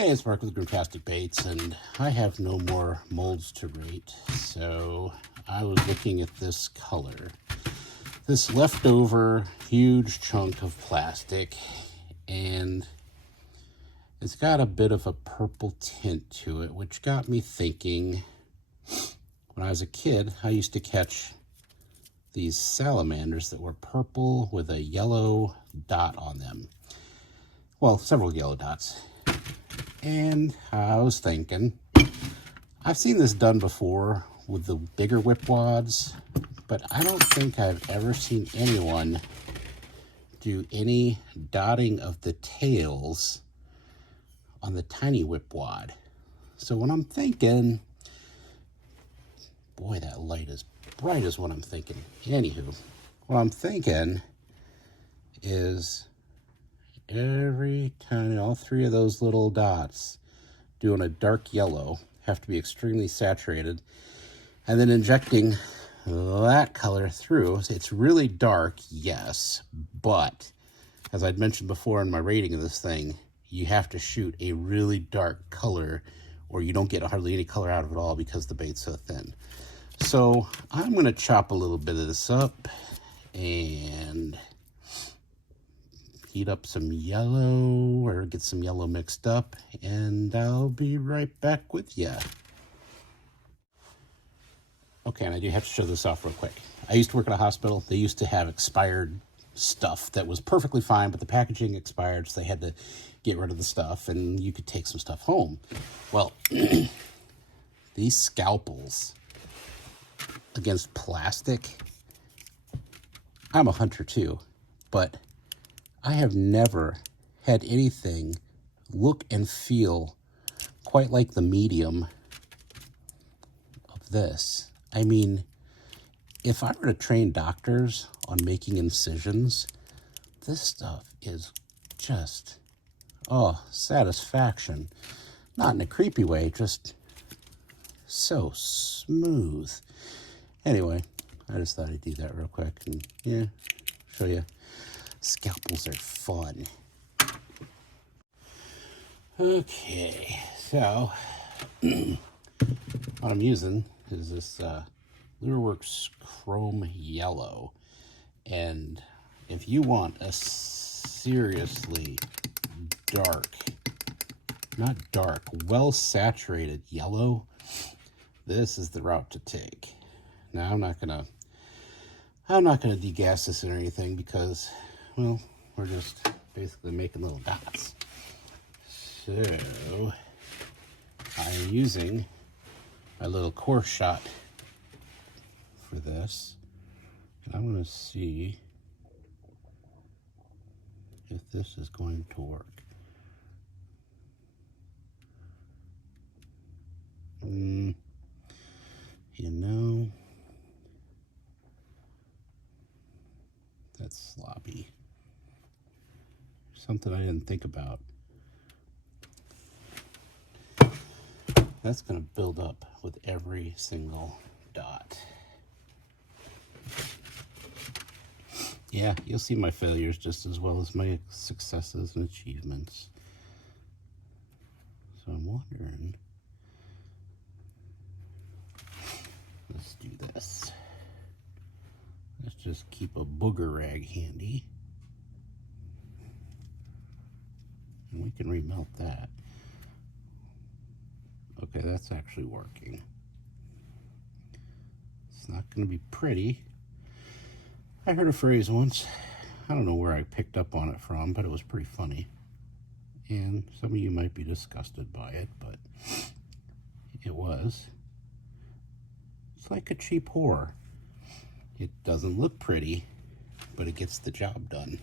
Hey, it's Mark with Grimtastic Baits, and I have no more molds to rate, so I was looking at this color. This leftover huge chunk of plastic, and it's got a bit of a purple tint to it, which got me thinking, when I was a kid, I used to catch these salamanders that were purple with a yellow dot on them. Well, several yellow dots. And I was thinking, I've seen this done before with the bigger Whipwads, but I don't think I've ever seen anyone do any dotting of the tails on the tiny Whipwad. So when I'm thinking, boy, that light is bright is what I'm thinking. Anywho, what I'm thinking is every time, all three of those little dots doing a dark yellow have to be extremely saturated, and then injecting that color through. It's really dark, yes, but as I'd mentioned before in my rating of this thing, you have to shoot a really dark color or you don't get hardly any color out of it all because the bait's so thin. So I'm going to chop a little bit of this up and heat up some yellow, or get some yellow mixed up, and I'll be right back with ya. Okay, and I do have to show this off real quick. I used to work at a hospital. They used to have expired stuff that was perfectly fine, but the packaging expired, so they had to get rid of the stuff, and you could take some stuff home. Well, these scalpels against plastic, I'm a hunter too, but I have never had anything look and feel quite like the medium of this. I mean, if I were to train doctors on making incisions, this stuff is just, oh, satisfaction. Not in a creepy way, just so smooth. Anyway, I just thought I'd do that real quick and, yeah, show you. Scalpels are fun. Okay, so what I'm using is this Lureworks Chrome Yellow. And if you want a seriously dark, not dark, well-saturated yellow, this is the route to take. Now, I'm not gonna degas this or anything because, well, we're just basically making little dots. So I'm using my little core shot for this, and I'm going to see if this is going to work. You know, that's sloppy. Something I didn't think about. That's going to build up with every single dot. Yeah, you'll see my failures just as well as my successes and achievements. So I'm wondering, let's do this. Let's just keep a booger rag handy. And we can remelt that. Okay, that's actually working. It's not going to be pretty. I heard a phrase once. I don't know where I picked up on it from, but it was pretty funny. And some of you might be disgusted by it, but it was. It's like a cheap whore. It doesn't look pretty, but it gets the job done.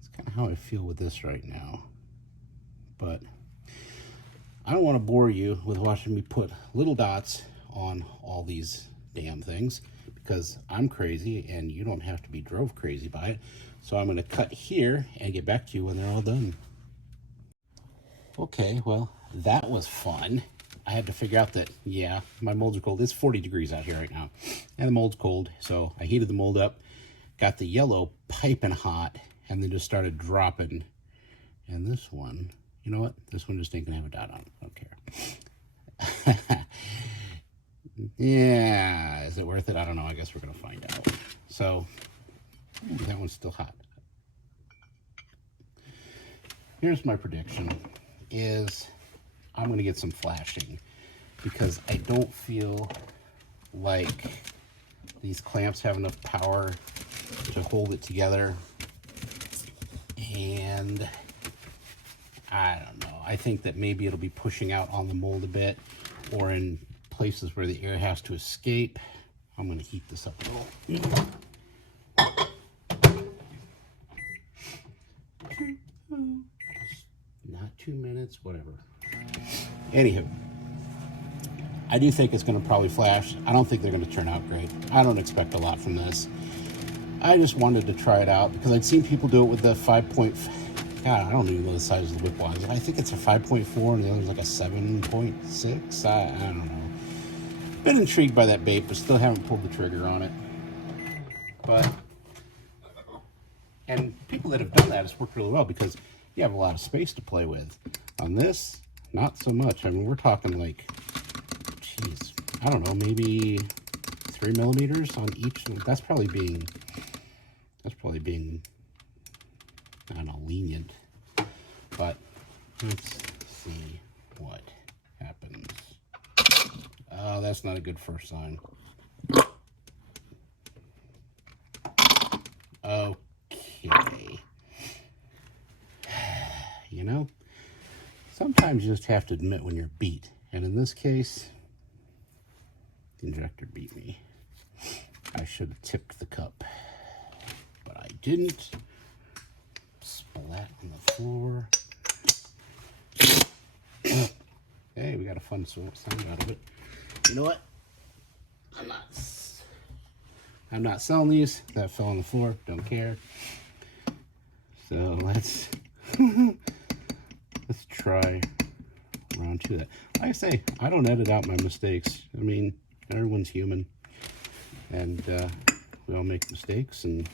It's kind of how I feel with this right now. But I don't want to bore you with watching me put little dots on all these damn things because I'm crazy and you don't have to be drove crazy by it. So I'm going to cut here and get back to you when they're all done. Okay, well, that was fun. I had to figure out that, yeah, my molds are cold. It's 40 degrees out here right now, and the mold's cold. So I heated the mold up, got the yellow piping hot, and then just started dropping. And this one, You know what? This one just ain't gonna have a dot on it. I don't care. Yeah, is it worth it? I don't know. I guess we're gonna find out. So, that one's still hot. Here's my prediction, is I'm gonna get some flashing because I don't feel like these clamps have enough power to hold it together. And I don't know. I think that maybe it'll be pushing out on the mold a bit, or in places where the air has to escape. I'm going to heat this up a little. Not 2 minutes, whatever. Anywho, I do think it's going to probably flash. I don't think they're going to turn out great. I don't expect a lot from this. I just wanted to try it out because I'd seen people do it with the 5.5. God, I don't even know the size of the Whipwad. I think it's a 5.4 and the other's like a 7.6. I don't know. Been intrigued by that bait, but still haven't pulled the trigger on it. But, and people that have done that, it's worked really well because you have a lot of space to play with. On this, not so much. I mean, we're talking like, geez, I don't know, maybe 3 millimeters on each. That's probably being, I don't know, lenient. But let's see what happens. Oh, that's not a good first sign. Okay. You know, sometimes you just have to admit when you're beat. And in this case, the injector beat me. I should have tipped the cup, but I didn't. Splat on the floor. Hey, we got a fun sound out of it. You know what? I'm not selling these. That fell on the floor. Don't care. So let's try round 2 of that. Like I say, I don't edit out my mistakes. I mean, everyone's human, and we all make mistakes. And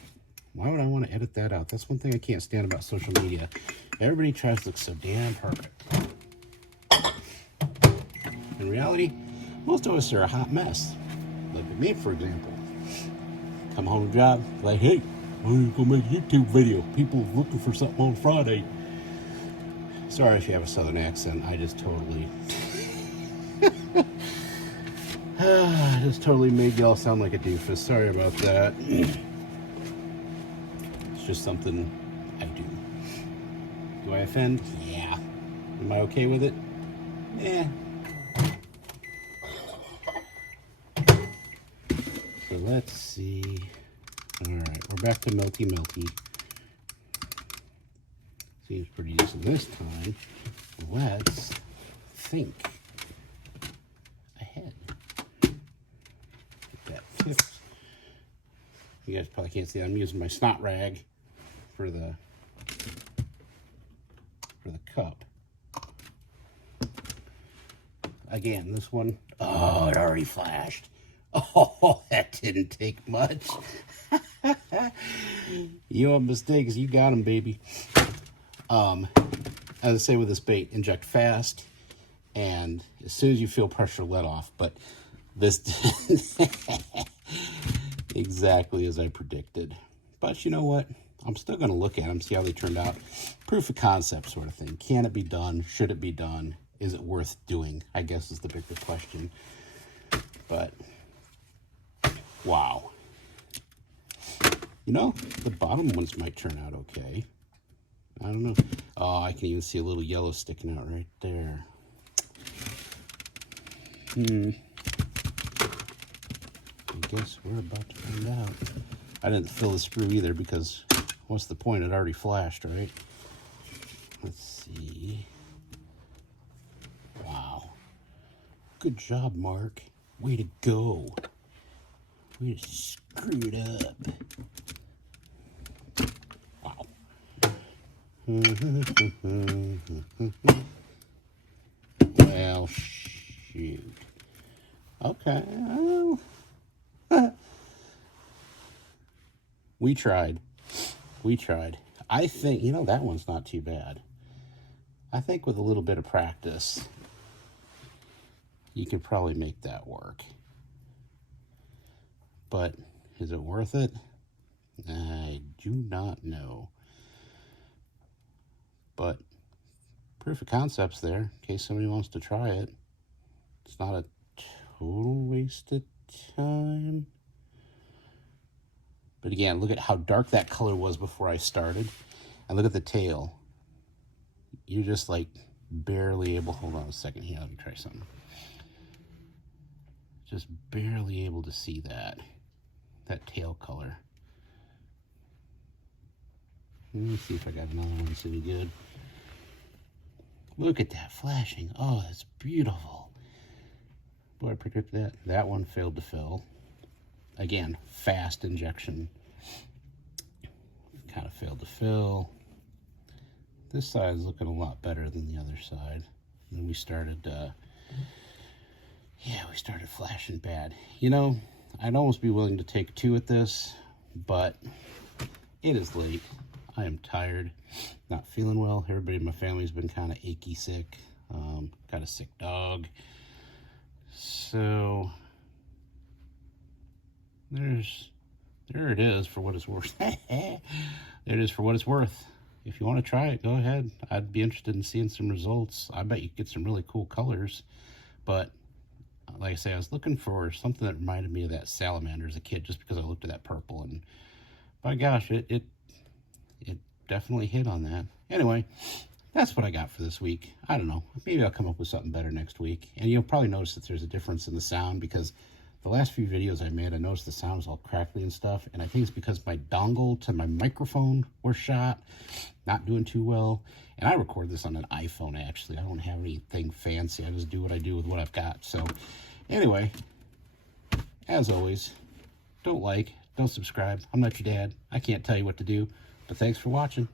why would I want to edit that out? That's one thing I can't stand about social media. Everybody tries to look so damn perfect. In reality, most of us are a hot mess. Like with me, for example. Come home from job, like, hey, I'm gonna make a YouTube video. People looking for something on Friday. Sorry if you have a southern accent. I just totally made y'all sound like a doofus. Sorry about that. It's just something I do. Do I offend? Yeah. Am I okay with it? Yeah. So let's see. All right, we're back to milky. Seems pretty decent this time. Let's think ahead. Get that tipped. You guys probably can't see that. I'm using my snot rag for the cup. Again, this one, oh, it already flashed. Oh, that didn't take much. You have mistakes, you got them, baby. As I say with this bait, inject fast, and as soon as you feel pressure, let off. But this exactly as I predicted. But you know what? I'm still going to look at them, see how they turned out. Proof of concept sort of thing. Can it be done? Should it be done? Is it worth doing? I guess is the bigger question. But wow. You know, the bottom ones might turn out okay. I don't know. Oh, I can even see a little yellow sticking out right there. I guess we're about to find out. I didn't fill the screw either because what's the point? It already flashed, right? Let's see. Wow. Good job, Mark. Way to go. Way to screw it up. Wow. Well, shoot. Okay. We tried. I think, you know, that one's not too bad. I think with a little bit of practice, you could probably make that work. But is it worth it? I do not know. But proof of concept's there in case somebody wants to try it. It's not a total waste of time. But again, look at how dark that color was before I started. And look at the tail. You're just like barely able, hold on a second here, let me try something. Just barely able to see that tail color. Let me see if I got another one that's any good. Look at that flashing. Oh, that's beautiful. Boy, I predicted that. That one failed to fill. Again, fast injection. Kind of failed to fill. This side is looking a lot better than the other side. And then we started, we started flashing bad. You know, I'd almost be willing to take 2 at this, but it is late. I am tired, not feeling well. Everybody in my family's been kind of achy sick. Got a sick dog. So there it is for what it's worth. There it is for what it's worth. If you want to try it, go ahead. I'd be interested in seeing some results. I bet you could get some really cool colors. But like I say, I was looking for something that reminded me of that salamander as a kid, just because I looked at that purple, and by gosh, it definitely hit on that. Anyway, that's what I got for this week. I don't know. Maybe I'll come up with something better next week. And you'll probably notice that there's a difference in the sound, because the last few videos I made, I noticed the sound was all crackly and stuff. And I think it's because my dongle to my microphone were shot. Not doing too well. And I record this on an iPhone, actually. I don't have anything fancy. I just do what I do with what I've got. So anyway, as always, don't subscribe. I'm not your dad. I can't tell you what to do. But thanks for watching.